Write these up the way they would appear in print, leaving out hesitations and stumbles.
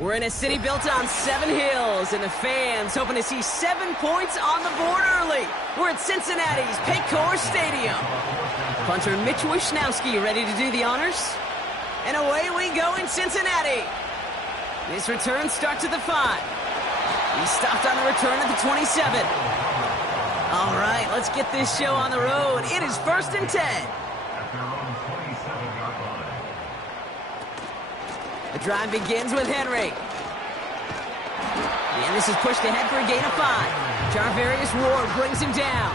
We're in a city built on 7 hills, and the fans hoping to see 7 points on the board early. We're at Cincinnati's Paycor Stadium. Punter Mitch Wishnowski ready to do the honors. And away we go in Cincinnati. This return starts at the 5. He stopped on the return at the 27. All right, let's get this show on the road. It is 1st and 10. The drive begins with Henry. And this is pushed ahead for a gain of 5. Jarvarius Ward brings him down.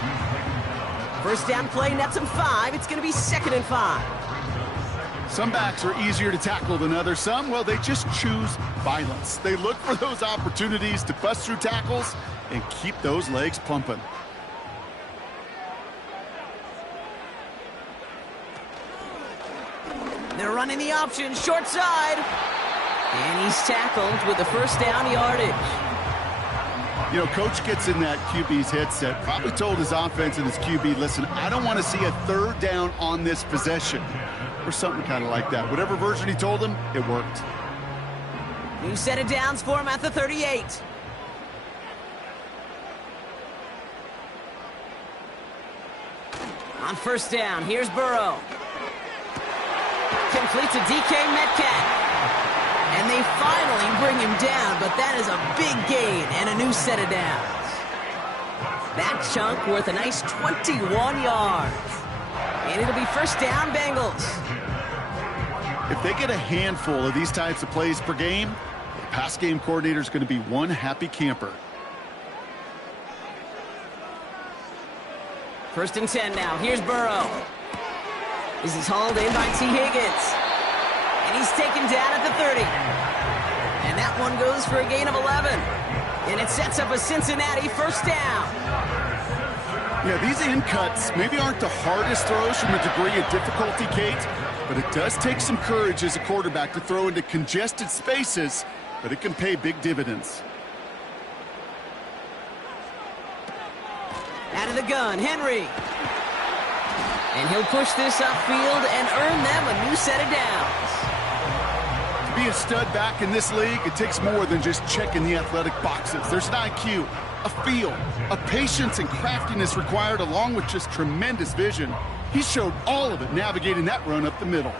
First down play nets him 5. It's going to be 2nd and 5. Some backs are easier to tackle than others. Some, well, they just choose violence. They look for those opportunities to bust through tackles and keep those legs pumping. They're running the option, short side. And he's tackled with the first down yardage. You know, coach gets in that QB's headset, probably told his offense and his QB, listen, I don't want to see a 3rd down on this possession. Or something kind of like that. Whatever version he told him, it worked. New set of downs for him at the 38. On first down, here's Burrow. Complete to DK Metcalf. And they finally bring him down, but that is a big gain and a new set of downs. That chunk worth a nice 21 yards. And it'll be first down, Bengals. If they get a handful of these types of plays per game, the pass game coordinator is going to be one happy camper. 1st and 10 now. Here's Burrow. This is hauled in by T. Higgins. And he's taken down at the 30. And that one goes for a gain of 11. And it sets up a Cincinnati first down. Yeah, these in cuts maybe aren't the hardest throws from a degree of difficulty, Kate, but it does take some courage as a quarterback to throw into congested spaces, but it can pay big dividends. Out of the gun, Henry. And he'll push this upfield and earn them a new set of downs. To be a stud back in this league, it takes more than just checking the athletic boxes. There's an IQ, a feel, a patience and craftiness required along with just tremendous vision. He showed all of it navigating that run up the middle.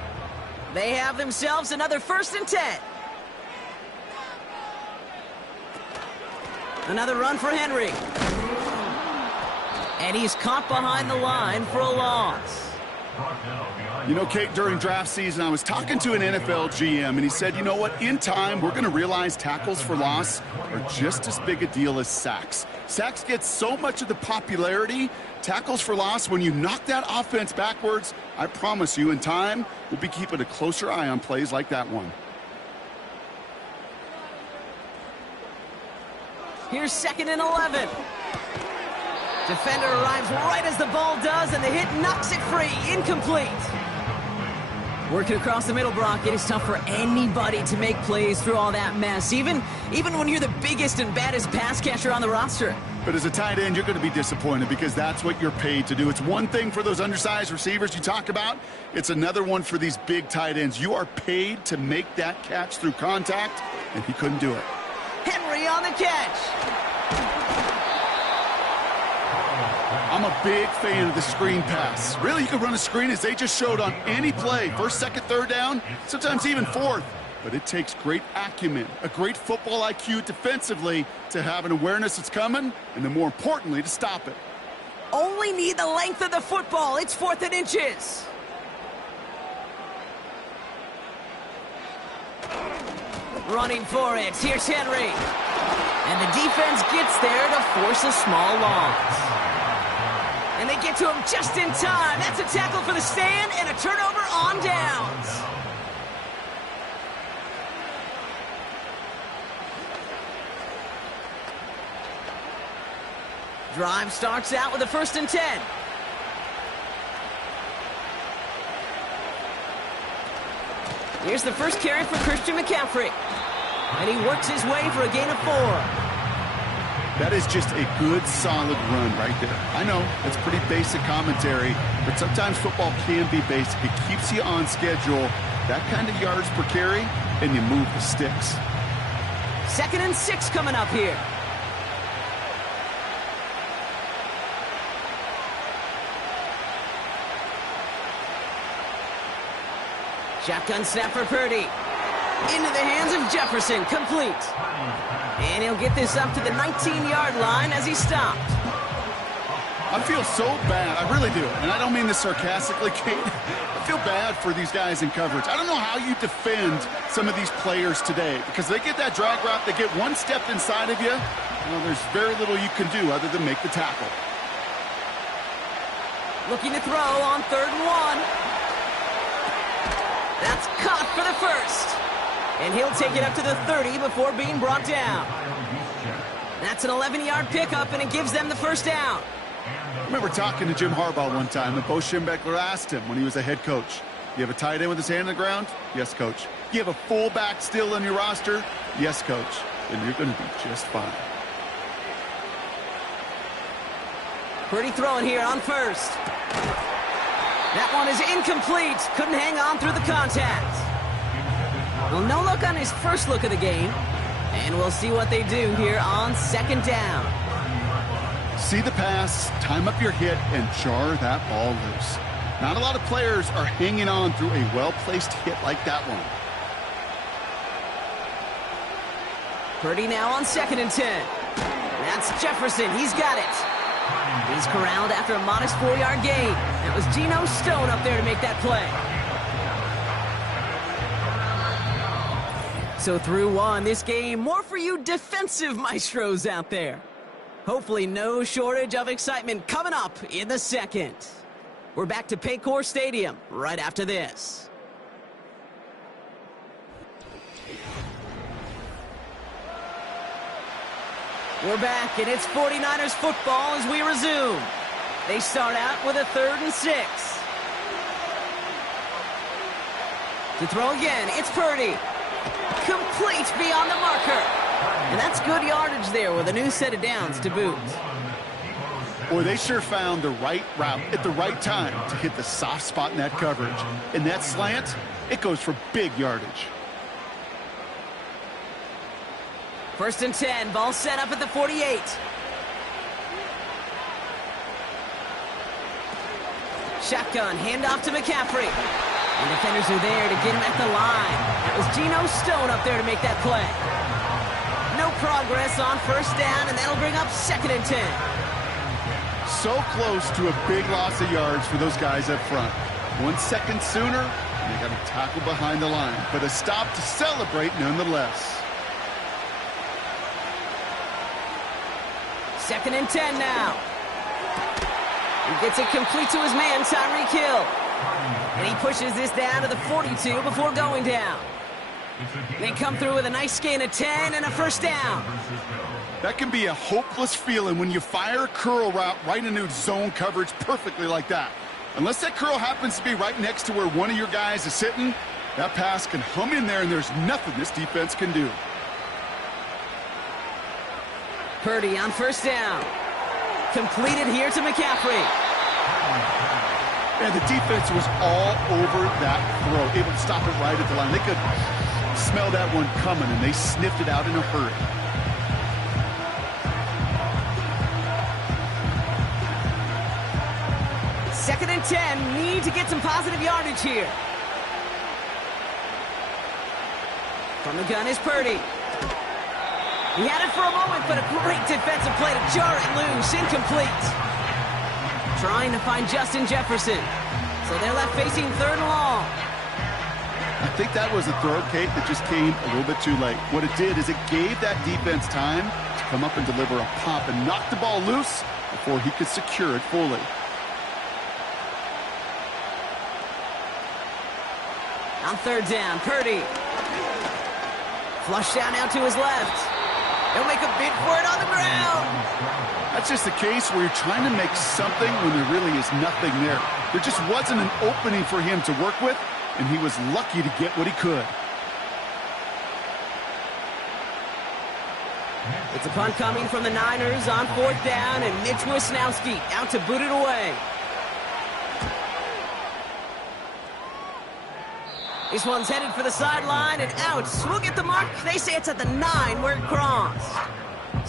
They have themselves another 1st and 10. Another run for Henry. And he's caught behind the line for a loss. You know, Kate, during draft season, I was talking to an NFL GM, and he said, you know what, in time, we're going to realize tackles for loss are just as big a deal as sacks. Sacks get so much of the popularity. Tackles for loss, when you knock that offense backwards, I promise you, in time, we'll be keeping a closer eye on plays like that one. Here's 2nd and 11. Defender arrives right as the ball does, and the hit knocks it free. Incomplete. Working across the middle, Brock, it is tough for anybody to make plays through all that mess, even when you're the biggest and baddest pass catcher on the roster. But as a tight end, you're going to be disappointed because that's what you're paid to do. It's one thing for those undersized receivers you talk about. It's another one for these big tight ends. You are paid to make that catch through contact, and he couldn't do it. Henry on the catch. I'm a big fan of the screen pass. Really, you can run a screen as they just showed on any play. 1st, 2nd, 3rd down, sometimes even 4th. But it takes great acumen, a great football IQ defensively to have an awareness it's coming, and then more importantly, to stop it. Only need the length of the football. It's 4th and inches. Running for it. Here's Henry. And the defense gets there to force a small loss. And they get to him just in time. That's a tackle for the stand and a turnover on downs. Drive starts out with a 1st and 10. Here's the first carry for Christian McCaffrey. And he works his way for a gain of 4. That is just a good, solid run right there. I know, it's pretty basic commentary, but sometimes football can be basic. It keeps you on schedule, that kind of yards per carry, and you move the sticks. 2nd and 6 coming up here. Shotgun snap for Purdy. Into the hands of Jefferson, complete. And he'll get this up to the 19-yard line as he stopped. I feel so bad, I really do. And I don't mean this sarcastically, Kate. I feel bad for these guys in coverage. I don't know how you defend some of these players today, because they get that drag route, they get one step inside of you, well, there's very little you can do other than make the tackle. Looking to throw on 3rd and 1. That's caught for the first. And he'll take it up to the 30 before being brought down. That's an 11-yard pickup, and it gives them the first down. I remember talking to Jim Harbaugh one time, and Bo Schembechler asked him when he was a head coach, you have a tight end with his hand on the ground? Yes, coach. You have a fullback still on your roster? Yes, coach. Then you're going to be just fine. Purdy throwing here on 1st. That one is incomplete. Couldn't hang on through the contact. Well, no look on his first look of the game. And we'll see what they do here on 2nd down. See the pass, time up your hit, and jar that ball loose. Not a lot of players are hanging on through a well-placed hit like that one. Purdy now on 2nd and 10. That's Jefferson. He's got it. He's corralled after a modest 4-yard gain. That was Geno Stone up there to make that play. So through one, this game, more for you defensive maestros out there. Hopefully no shortage of excitement coming up in the 2nd. We're back to Paycor Stadium right after this. We're back, and it's 49ers football as we resume. They start out with a 3rd and 6. To throw again, it's Purdy. Complete beyond the marker. And that's good yardage there with a new set of downs to boot. Boy, they sure found the right route at the right time to hit the soft spot in that coverage. And that slant, it goes for big yardage. 1st and 10, ball set up at the 48. Shotgun, handoff to McCaffrey. And defenders are there to get him at the line. It was Geno Stone up there to make that play. No progress on 1st down, and that'll bring up 2nd and 10. So close to a big loss of yards for those guys up front. 1 second sooner, and they got to tackle behind the line. But a stop to celebrate nonetheless. 2nd and 10 now. He gets it complete to his man, Tyreek Hill. And he pushes this down to the 42 before going down. They come through with a nice gain of 10 and a 1st down. That can be a hopeless feeling when you fire a curl route right into zone coverage perfectly like that. Unless that curl happens to be right next to where one of your guys is sitting, that pass can hum in there and there's nothing this defense can do. Purdy on 1st down. Completed here to McCaffrey. And the defense was all over that throw, able to stop it right at the line. They could smell that one coming, and they sniffed it out in a hurry. Second and 10, need to get some positive yardage here. From the gun is Purdy. He had it for a moment, but a great defensive play to jar it loose, incomplete. Trying to find Justin Jefferson. So they're left facing 3rd and long. I think that was a throw, Kate, that just came a little bit too late. What it did is it gave that defense time to come up and deliver a pop and knock the ball loose before he could secure it fully. On 3rd down, Purdy. Flush down now to his left. He'll make a bid for it on the ground. That's just the case where you're trying to make something when there really is nothing there. There just wasn't an opening for him to work with, and he was lucky to get what he could. It's a punt coming from the Niners on 4th down, and Mitch Wisnowski out to boot it away. This one's headed for the sideline and out. We'll get the mark. They say it's at the 9 where it crossed.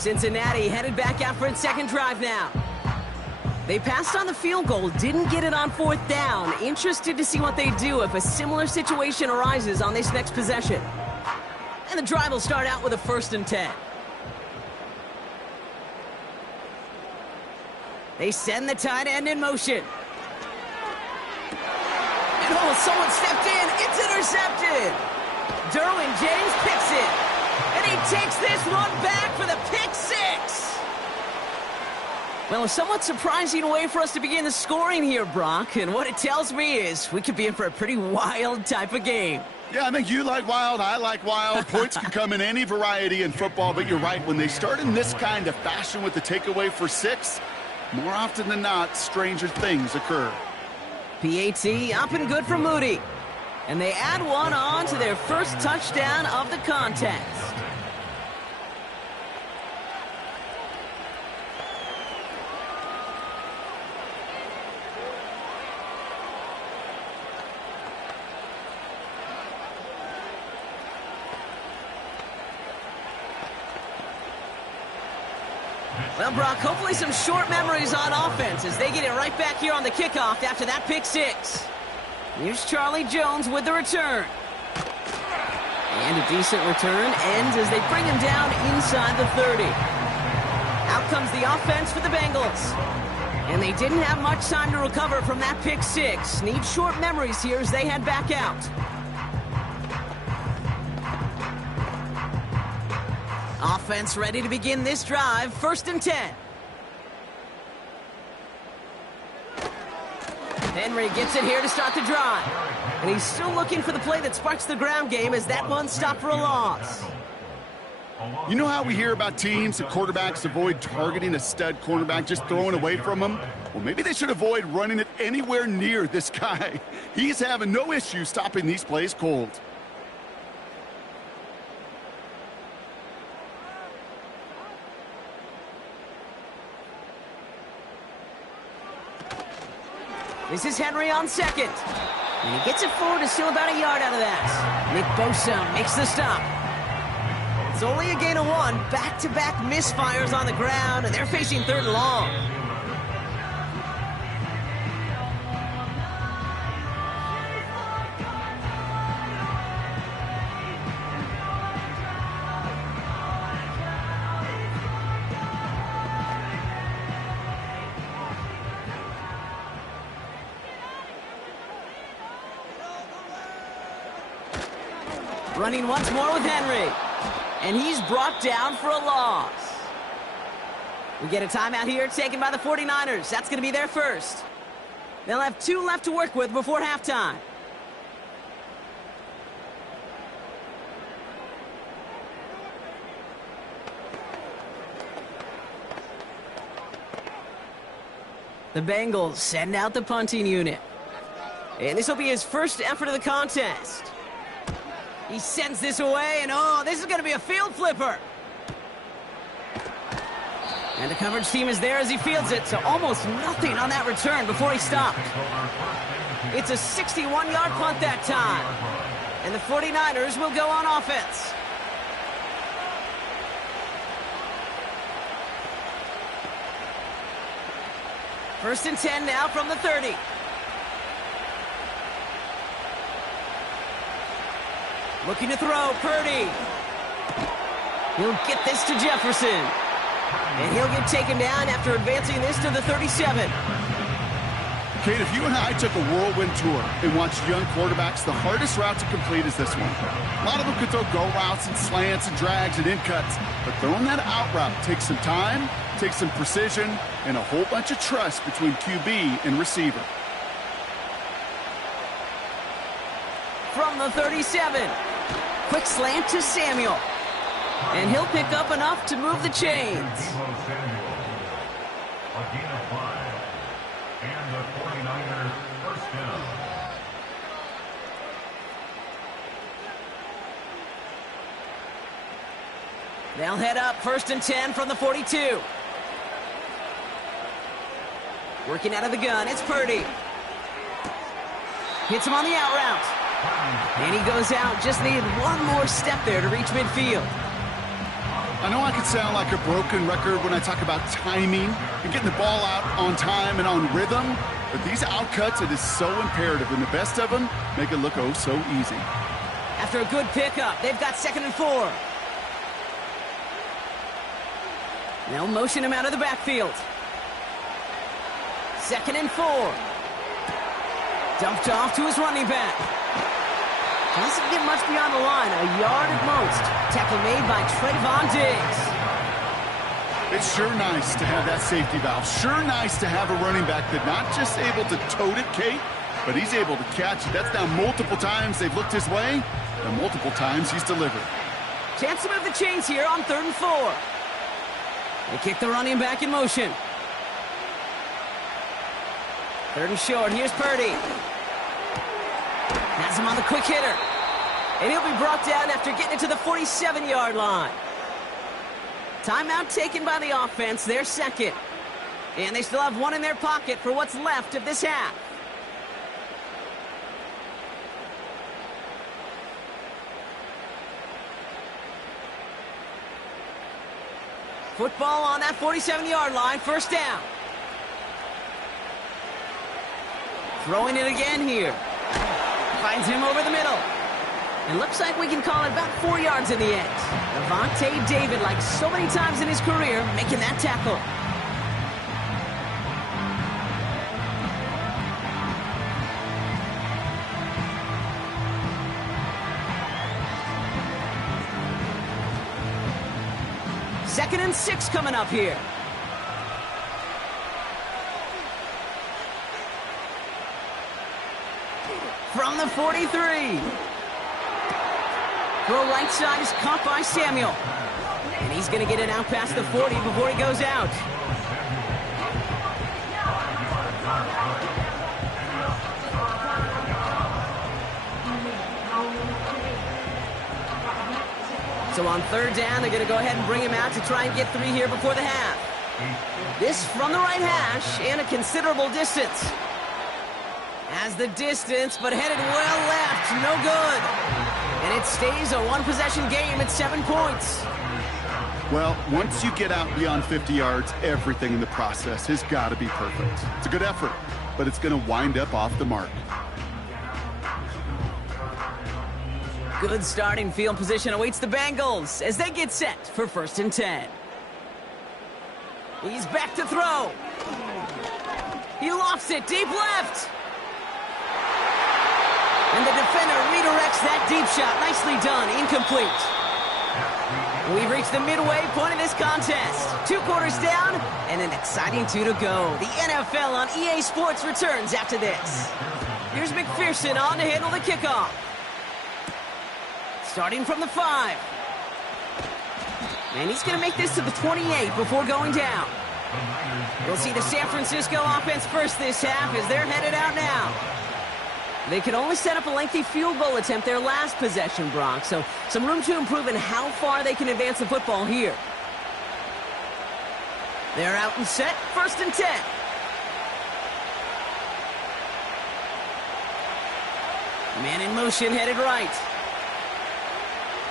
Cincinnati headed back out for its second drive now. They passed on the field goal, didn't get it on 4th down. Interested to see what they do if a similar situation arises on this next possession. And the drive will start out with a 1st and 10. They send the tight end in motion. And oh, someone stepped in. It's intercepted. Derwin James picks it. And he takes this one back for the pick 6. Well, a somewhat surprising way for us to begin the scoring here, Brock. And what it tells me is we could be in for a pretty wild type of game. Yeah, I think you like wild, I like wild. Points can come in any variety in football, but you're right. When they start in this kind of fashion with the takeaway for 6, more often than not, stranger things occur. PAT up and good for Moody. And they add one on to their first touchdown of the contest. Well, Brock, hopefully some short memories on offense as they get it right back here on the kickoff after that pick 6. Here's Charlie Jones with the return. And a decent return ends as they bring him down inside the 30. Out comes the offense for the Bengals. And they didn't have much time to recover from that pick 6. Need short memories here as they head back out. Offense ready to begin this drive. 1st and 10. Henry gets it here to start the drive. And he's still looking for the play that sparks the ground game as that one stopped for a loss. You know how we hear about teams and quarterbacks avoid targeting a stud cornerback, just throwing away from him? Well, maybe they should avoid running it anywhere near this guy. He's having no issue stopping these plays cold. This is Henry on 2nd. And he gets it forward to steal about a yard out of that. Nick Bosa makes the stop. It's only a gain of 1. Back-to-back misfires on the ground, and they're facing 3rd and long. Running once more with Henry. And he's brought down for a loss. We get a timeout here taken by the 49ers. That's going to be their first. They'll have 2 left to work with before halftime. The Bengals send out the punting unit. And this will be his first effort of the contest. He sends this away, and oh, this is going to be a field flipper. And the coverage team is there as he fields it, so almost nothing on that return before he stopped. It's a 61-yard punt that time. And the 49ers will go on offense. First and 10 now from the 30. Looking to throw, Purdy. He'll get this to Jefferson. And he'll get taken down after advancing this to the 37. Kate, if you and I took a whirlwind tour and watched young quarterbacks, the hardest route to complete is this one. A lot of them could throw go routes and slants and drags and in cuts, but throwing that out route takes some time, takes some precision, and a whole bunch of trust between QB and receiver. From the 37. Quick slant to Samuel. And he'll pick up enough to move the chains. They'll head up 1st and 10 from the 42. Working out of the gun, it's Purdy. Hits him on the out route. And he goes out, just needed one more step there to reach midfield. I know I could sound like a broken record when I talk about timing and getting the ball out on time and on rhythm, but these outcuts, it is so imperative, and the best of them make it look oh so easy. After a good pickup, they've got 2nd and 4. They'll motion him out of the backfield. 2nd and 4. Dumped off to his running back. Doesn't get much beyond the line, a yard at most. Tackle made by Trayvon Diggs. It's sure nice to have that safety valve. Sure nice to have a running back that's not just able to tote it, Kate, but he's able to catch it. That's now multiple times they've looked his way, and multiple times he's delivered. Chance to move the chains here on 3rd and 4. They kick the running back in motion. 3rd and short. Here's Purdy. Has him on the quick hitter. And he'll be brought down after getting it to the 47-yard line. Timeout taken by the offense, their 2nd. And they still have one in their pocket for what's left of this half. Football on that 47-yard line, 1st down. Throwing it again here. Finds him over the middle. And looks like we can call it about 4 yards in the end. Avonte David, like so many times in his career, making that tackle. Second and 6 coming up here. From the 43. Throw right side is caught by Samuel. And he's going to get it out past the 40 before he goes out. So on 3rd down, they're going to go ahead and bring him out to try and get 3 here before the half. This from the right hash and a considerable distance. Has the distance, but headed well left. No good. And it stays a one-possession game at 7 points. Well, once you get out beyond 50 yards, everything in the process has got to be perfect. It's a good effort, but it's going to wind up off the mark. Good starting field position awaits the Bengals as they get set for 1st and 10. He's back to throw. He lofts it deep left. And the defender redirects that deep shot. Nicely done. Incomplete. We've reached the midway point of this contest. 2 quarters down and an exciting 2 to go. The NFL on EA Sports returns after this. Here's McPherson on to handle the kickoff. Starting from the 5. And he's going to make this to the 28 before going down. We'll see the San Francisco offense first this half as they're headed out now. They could only set up a lengthy field goal attempt their last possession, Brock, so some room to improve in how far they can advance the football here. They're out and set, 1st and 10. Man in motion, headed right.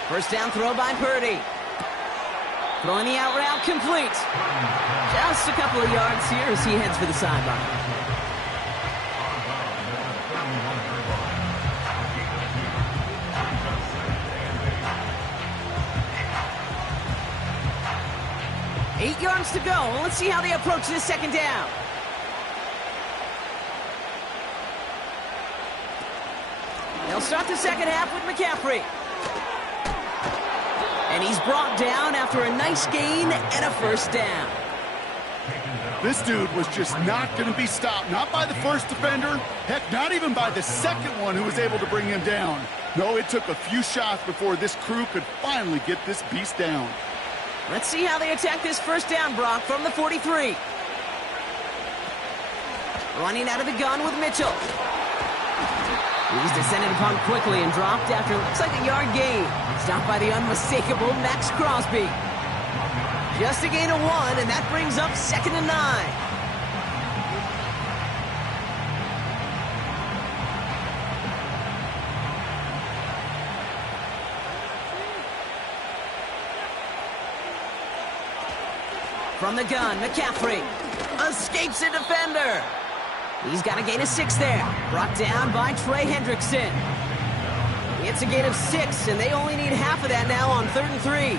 1st down throw by Purdy. Throwing the out route complete. Just a couple of yards here as he heads for the sideline. Eight yards to go. Let's see how they approach this 2nd down. They'll start the 2nd half with McCaffrey. And he's brought down after a nice gain and a 1st down. This dude was just not going to be stopped. Not by the first defender. Heck, not even by the 2nd one who was able to bring him down. No, it took a few shots before this crew could finally get this beast down. Let's see how they attack this 1st down, Brock, from the 43. Running out of the gun with Mitchell. He's descended upon quickly and dropped after looks like a yard gain. Stopped by the unmistakable Max Crosby. Just a gain of 1, and that brings up 2nd and 9. From the gun, McCaffrey escapes a defender. He's got a gain of 6 there. Brought down by Trey Hendrickson. It's a gain of 6, and they only need half of that now on 3rd and 3.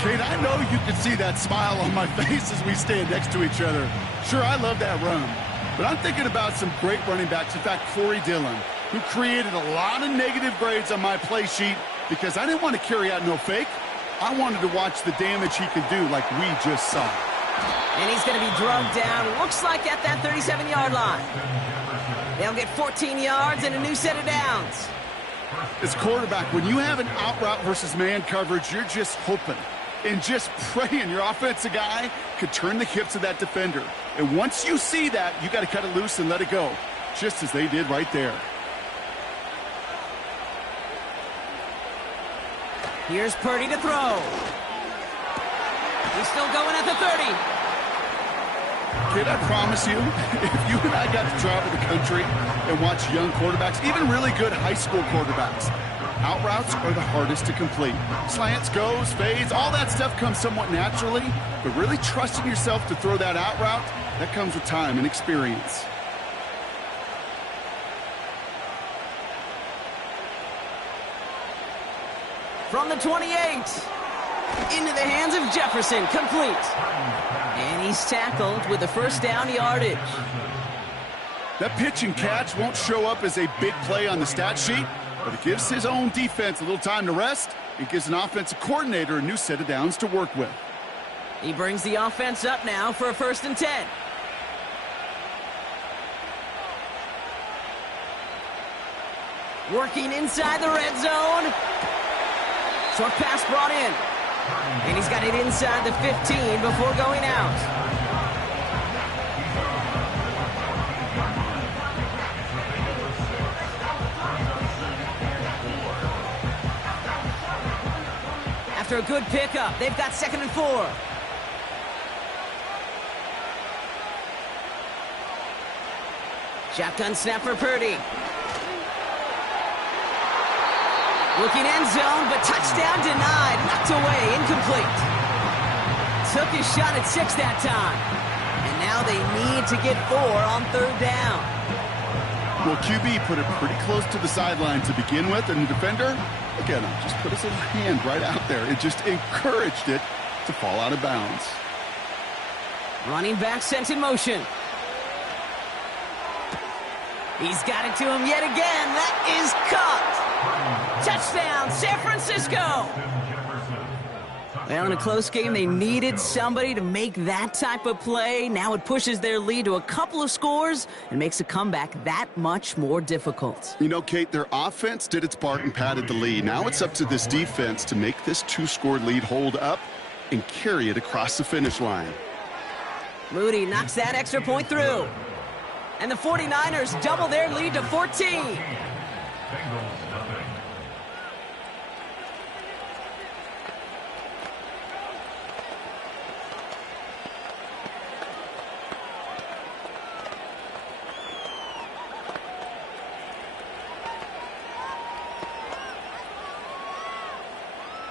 Kate, I know you can see that smile on my face as we stand next to each other. Sure, I love that run. But I'm thinking about some great running backs. In fact, Corey Dillon, who created a lot of negative grades on my play sheet because I didn't want to carry out no fake. I wanted to watch the damage he could do like we just saw. And he's going to be drugged down, looks like at that 37-yard line. They'll get 14 yards and a new set of downs. As quarterback, when you have an out route versus man coverage, you're just hoping and just praying your offensive guy could turn the hips of that defender. And once you see that, you got to cut it loose and let it go, just as they did right there. Here's Purdy to throw. He's still going at the 30. Kid, I promise you, if you and I got to travel the country and watch young quarterbacks, even really good high school quarterbacks, out routes are the hardest to complete. Slants, goes, fades, all that stuff comes somewhat naturally, but really trusting yourself to throw that out route, that comes with time and experience. From the 28, into the hands of Jefferson, complete. And he's tackled with the first down yardage. That pitch and catch won't show up as a big play on the stat sheet, but it gives his own defense a little time to rest. It gives an offensive coordinator a new set of downs to work with. He brings the offense up now for a 1st and 10. Working inside the red zone. Short pass brought in. And he's got it inside the 15 before going out. After a good pickup, they've got 2nd and 4. Shotgun snap for Purdy. Looking end zone, but touchdown denied. Knocked away, incomplete. Took his shot at 6 that time. And now they need to get 4 on 3rd down. Well, QB put it pretty close to the sideline to begin with, and the defender, again, just put his little hand right out there. It just encouraged it to fall out of bounds. Running back sent in motion. He's got it to him yet again. That is caught. Touchdown, San Francisco. Well, in a close game, they needed somebody to make that type of play. Now it pushes their lead to a couple of scores and makes a comeback that much more difficult. You know, Kate, their offense did its part and padded the lead. Now it's up to this defense to make this 2-score lead hold up and carry it across the finish line. Moody knocks that extra point through. And the 49ers double their lead to 14.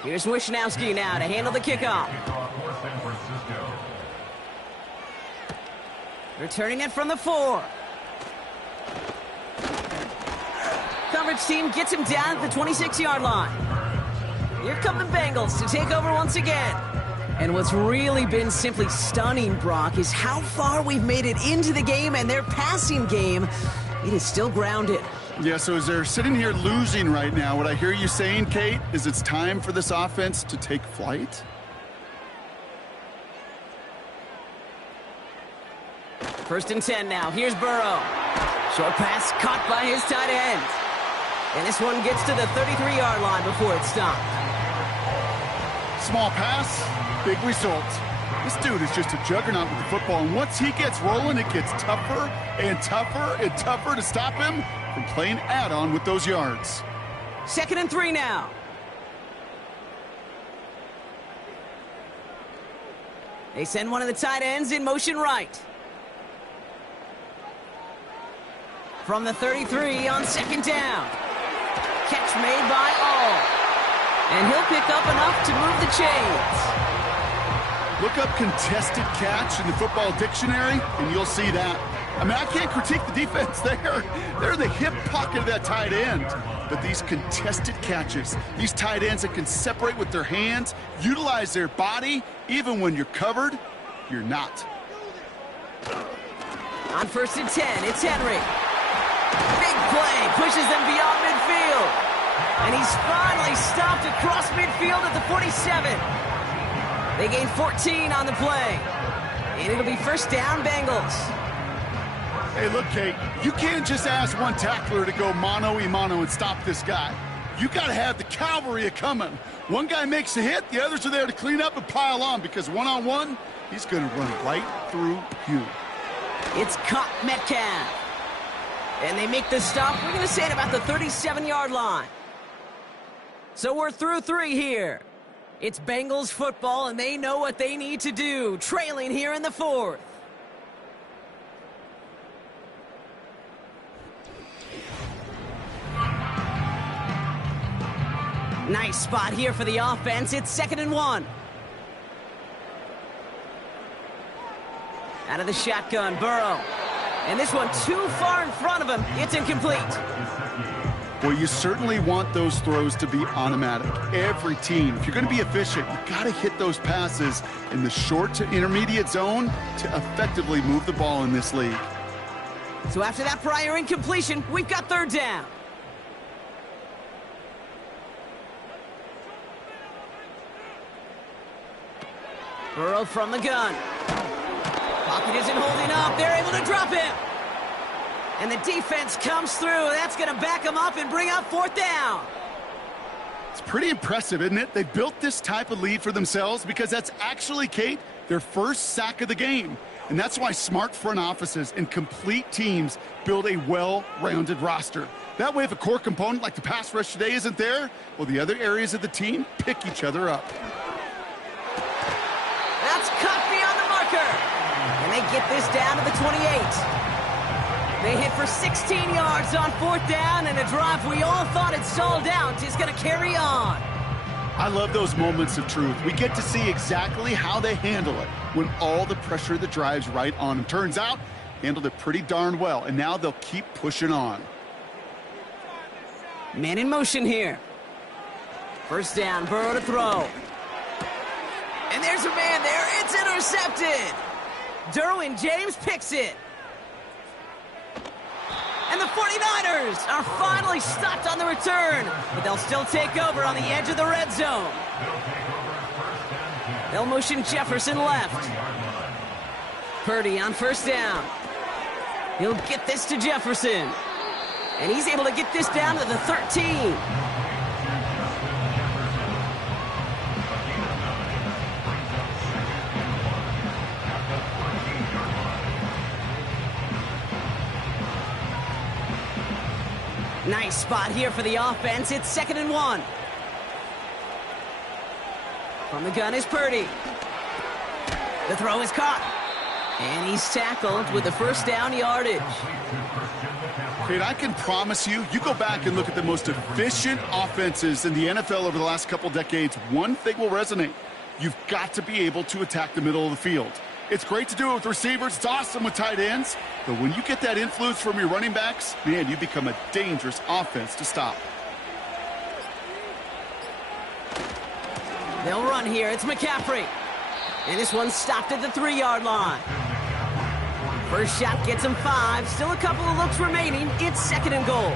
Here's Wishnowski now to handle the kickoff. Returning it from the 4. Coverage team gets him down at the 26-yard line. Here come the Bengals to take over once again. And what's really been simply stunning, Brock, is how far we've made it into the game, and their passing game, it is still grounded. Yeah, so as they're sitting here losing right now, what I hear you saying, Kate, is it's time for this offense to take flight? First and 10 now. Here's Burrow. Short pass caught by his tight end. And this one gets to the 33-yard line before it's stopped. Small pass, big result. This dude is just a juggernaut with the football, and once he gets rolling, it gets tougher and tougher and tougher to stop him from playing add-on with those yards. 2nd and 3 now. They send one of the tight ends in motion right. From the 33 on 2nd down. Catch made by All. And he'll pick up enough to move the chains. Look up contested catch in the football dictionary, and you'll see that. I mean, I can't critique the defense there. They're the hip pocket of that tight end. But these contested catches, these tight ends that can separate with their hands, utilize their body, even when you're covered, you're not. On 1st and 10, it's Henry. Big play, pushes them beyond midfield. And he's finally stopped across midfield at the 47. They gain 14 on the play. And it'll be 1st down, Bengals. Hey, look, Kate, you can't just ask one tackler to go mano-a-mano and stop this guy. You got to have the cavalry coming. One guy makes a hit, the others are there to clean up and pile on, because one-on-one, he's going to run right through you. It's caught Metcalf. And they make the stop, we're going to say at about the 37-yard line. So we're through 3 here. It's Bengals football, and they know what they need to do, trailing here in the 4th. Nice spot here for the offense. It's 2nd and 1. Out of the shotgun, Burrow. And this one too far in front of him. It's incomplete. Well, you certainly want those throws to be automatic. Every team, if you're going to be efficient, you got to hit those passes in the short to intermediate zone to effectively move the ball in this league. So after that prior incompletion, we've got 3rd down. Burrow from the gun. Pocket isn't holding up. They're able to drop him. And the defense comes through. That's going to back them up and bring up 4th down. It's pretty impressive, isn't it? They built this type of lead for themselves because that's actually, Kate, their first sack of the game. And that's why smart front offices and complete teams build a well-rounded roster. That way, if a core component like the pass rush today isn't there, well, the other areas of the team pick each other up. That's cut beyond the marker. And they get this down to the 28. They hit for 16 yards on 4th down, and a drive we all thought had stalled out is going to carry on. I love those moments of truth. We get to see exactly how they handle it when all the pressure that drives right on them. Turns out, handled it pretty darn well, and now they'll keep pushing on. Man in motion here. 1st down, Burrow to throw. And there's a man there. It's intercepted. Derwin James picks it. And the 49ers are finally stopped on the return, but they'll still take over on the edge of the red zone. They'll motion Jefferson left. Purdy on 1st down. He'll get this to Jefferson. And he's able to get this down to the 13. Nice spot here for the offense. It's 2nd and 1. From the gun is Purdy. The throw is caught. And he's tackled with the 1st down yardage. Kate, I can promise you, you go back and look at the most efficient offenses in the NFL over the last couple decades, one thing will resonate. You've got to be able to attack the middle of the field. It's great to do it with receivers. It's awesome with tight ends. But when you get that influence from your running backs, man, you become a dangerous offense to stop. They'll run here. It's McCaffrey. And this one's stopped at the 3-yard line. First shot gets him 5. Still a couple of looks remaining. It's 2nd and goal.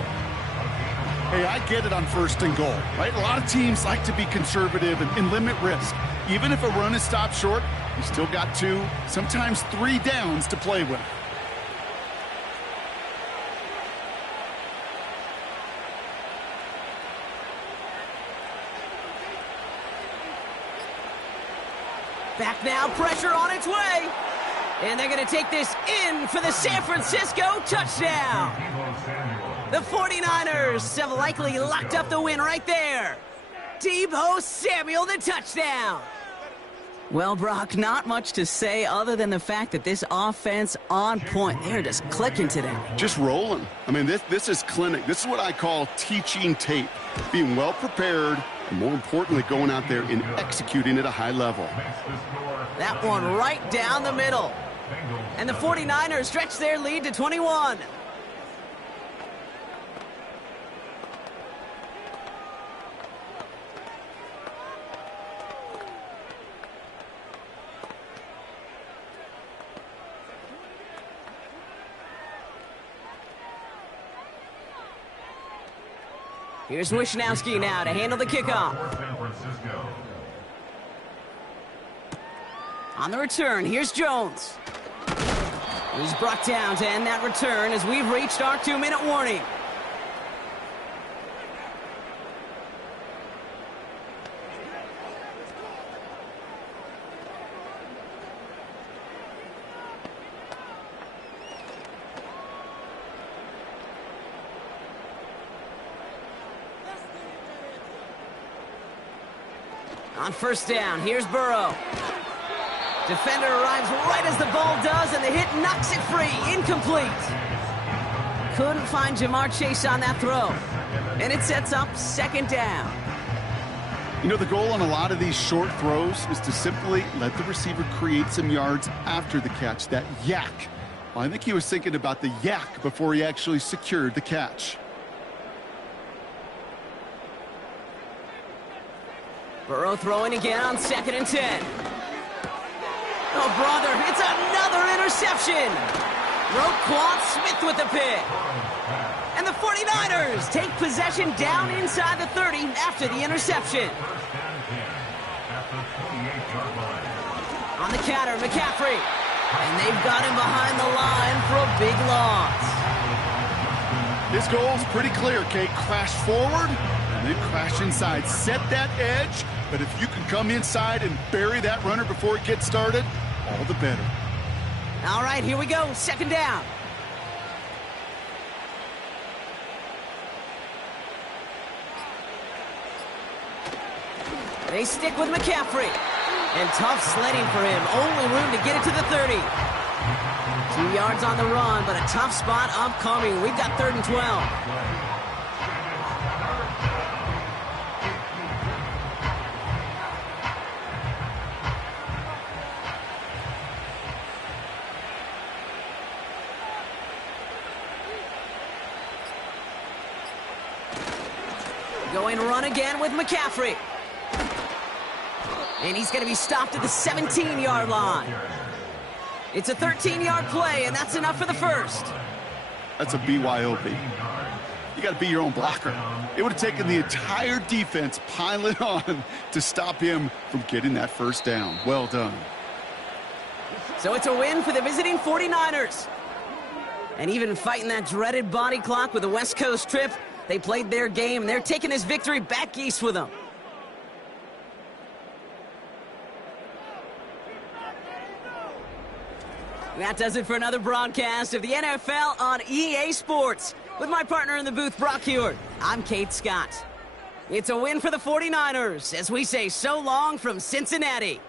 Hey, I get it on 1st and goal, right? A lot of teams like to be conservative and limit risk. Even if a run is stopped short, you still got 2, sometimes 3 downs to play with. Back now, pressure on its way. And they're going to take this in for the San Francisco touchdown. The 49ers have likely locked up the win right there. Deebo Samuel, the touchdown. Well, Brock, not much to say other than the fact that this offense on point. They're just clicking today. Just rolling. I mean, this is clinic. This is what I call teaching tape. Being well prepared, and more importantly, going out there and executing at a high level. That one right down the middle. And the 49ers stretch their lead to 21. Here's Wishnowski now to handle the kickoff. On the return, here's Jones. He's brought down to end that return as we've reached our 2-minute warning. On first down, here's Burrow. Defender arrives right as the ball does, and the hit knocks it free. Incomplete. Couldn't find Jamar Chase on that throw. And it sets up second down. You know, the goal on a lot of these short throws is to simply let the receiver create some yards after the catch, that yak. Well, I think he was thinking about the yak before he actually secured the catch. Burrow throwing again on 2nd and 10. Oh, brother, it's another interception. Roquan Smith with the pick. And the 49ers take possession down inside the 30 after the interception. On the counter, McCaffrey. And they've got him behind the line for a big loss. His goal's pretty clear, Kate. Crash forward and then crash inside. Set that edge, but if you can come inside and bury that runner before it gets started, all the better. All right, here we go. 2nd down. They stick with McCaffrey. And tough sledding for him. Only room to get it to the 30. 2 yards on the run, but a tough spot upcoming. We've got 3rd and 12. Going to run again with McCaffrey. And he's going to be stopped at the 17-yard line. It's a 13-yard play, and that's enough for the first. That's a BYOB. You got to be your own blocker. It would have taken the entire defense piling on to stop him from getting that first down. Well done. So it's a win for the visiting 49ers. And even fighting that dreaded body clock with a West Coast trip, they played their game, and they're taking this victory back east with them. That does it for another broadcast of the NFL on EA Sports. With my partner in the booth, Brock Heward, I'm Kate Scott. It's a win for the 49ers as we say so long from Cincinnati.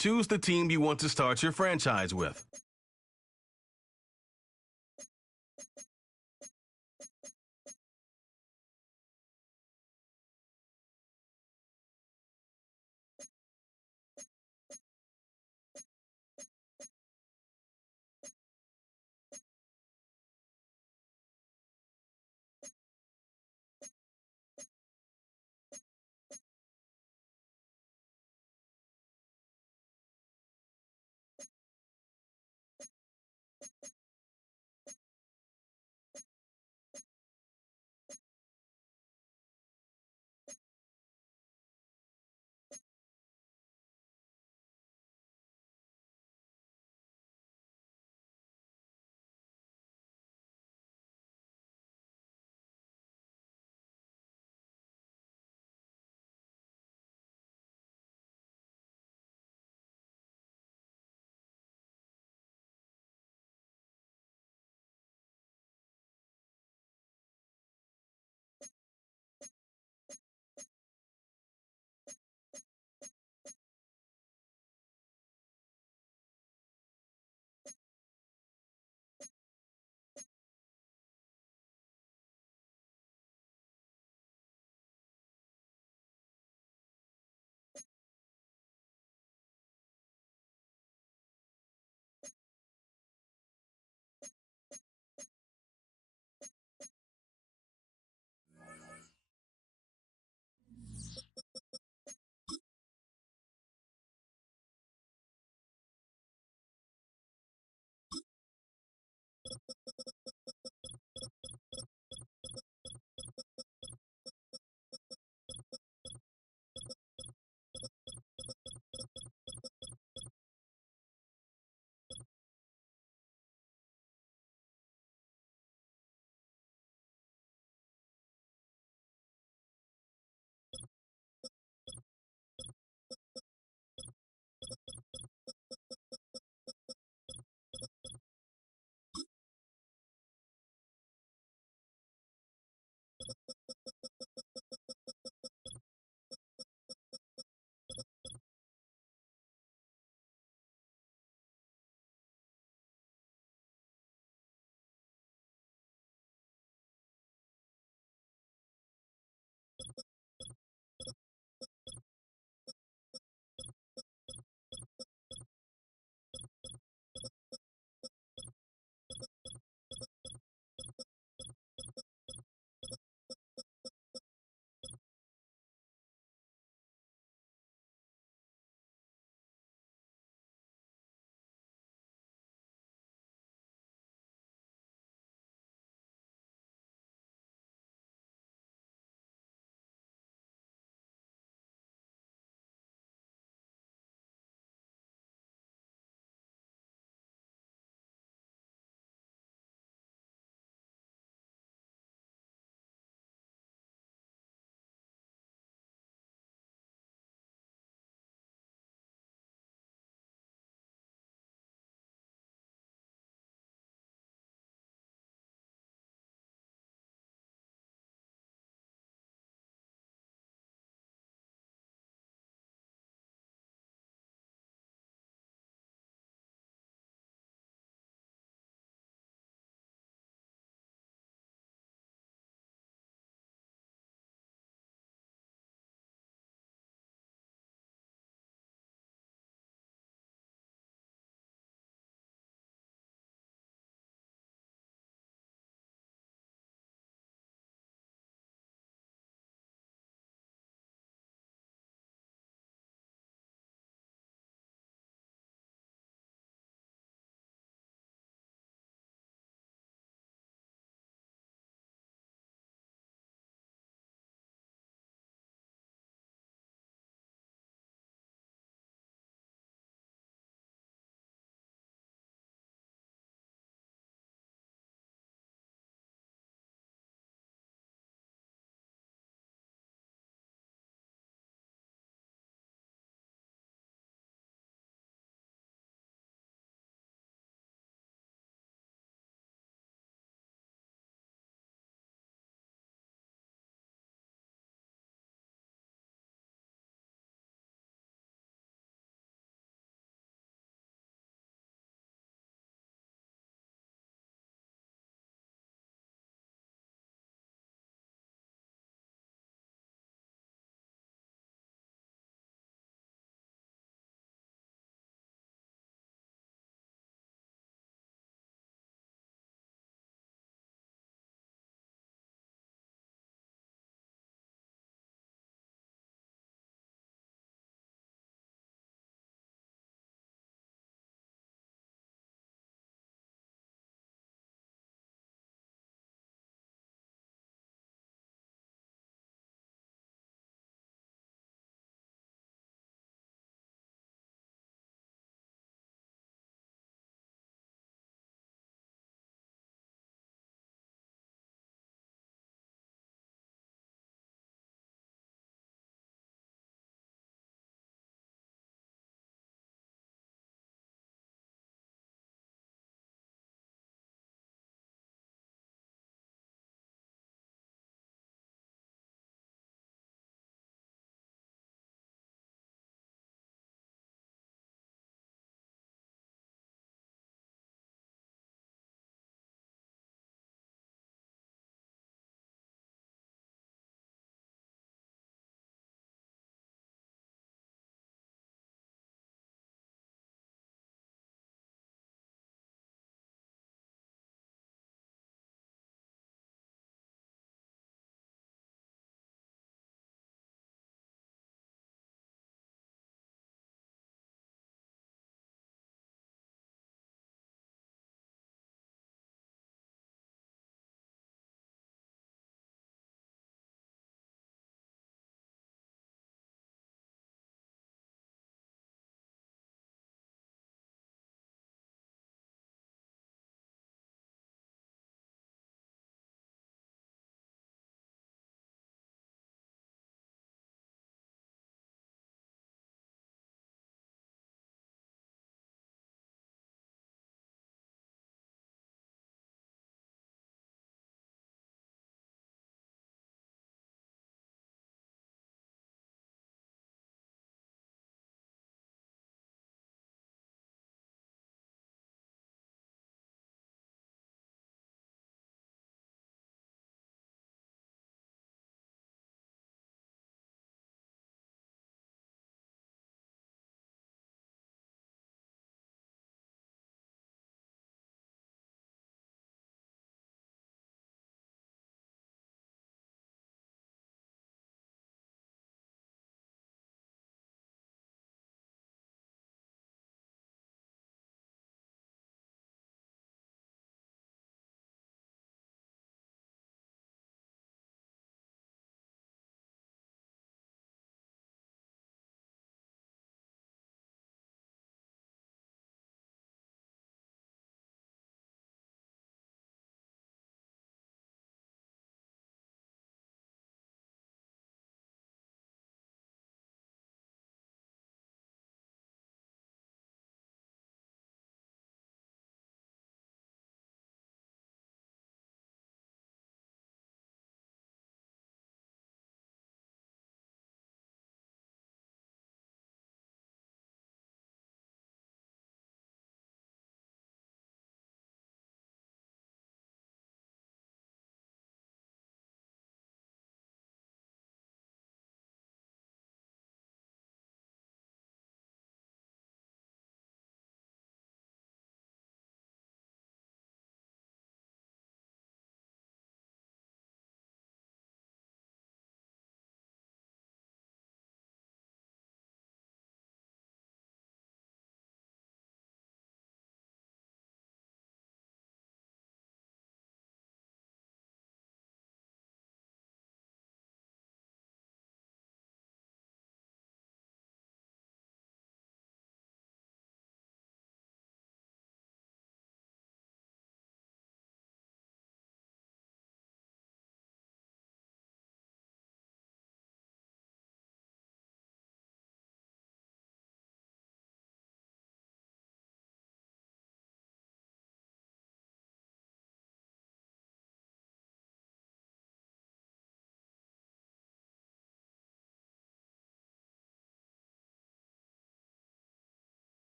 Choose the team you want to start your franchise with.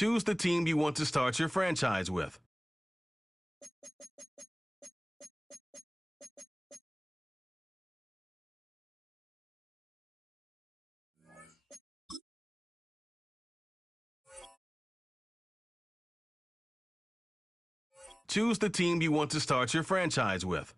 Choose the team you want to start your franchise with. Choose the team you want to start your franchise with.